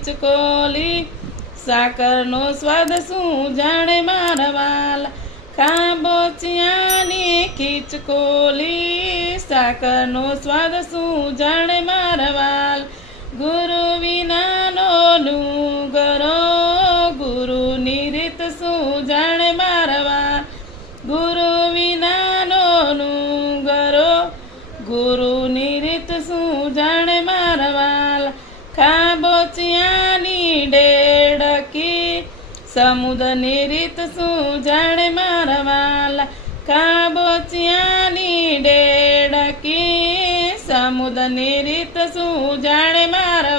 ખીચકોલી સાકરનો સ્વાદ શું જાણે મારા વાલા ખાબોચિયાની ખીચકોલી સાકરનો સ્વાદ શું જાણે મારા વાલા ગુરુ વિનાનો ડુંગરો ગુરુની રીત શું જાણે મારા વાલા ગુરુ વિનાનો ડુંગરો ગુરુની રીત શું જાણે મારા વાલા ખાબોચિયાની ડેડકી સમુદ્રની રીત શું જાણે મારા વાલા ખાબોચિયાની ડેડકી સમુદ્રની રીત શું જાણે મારા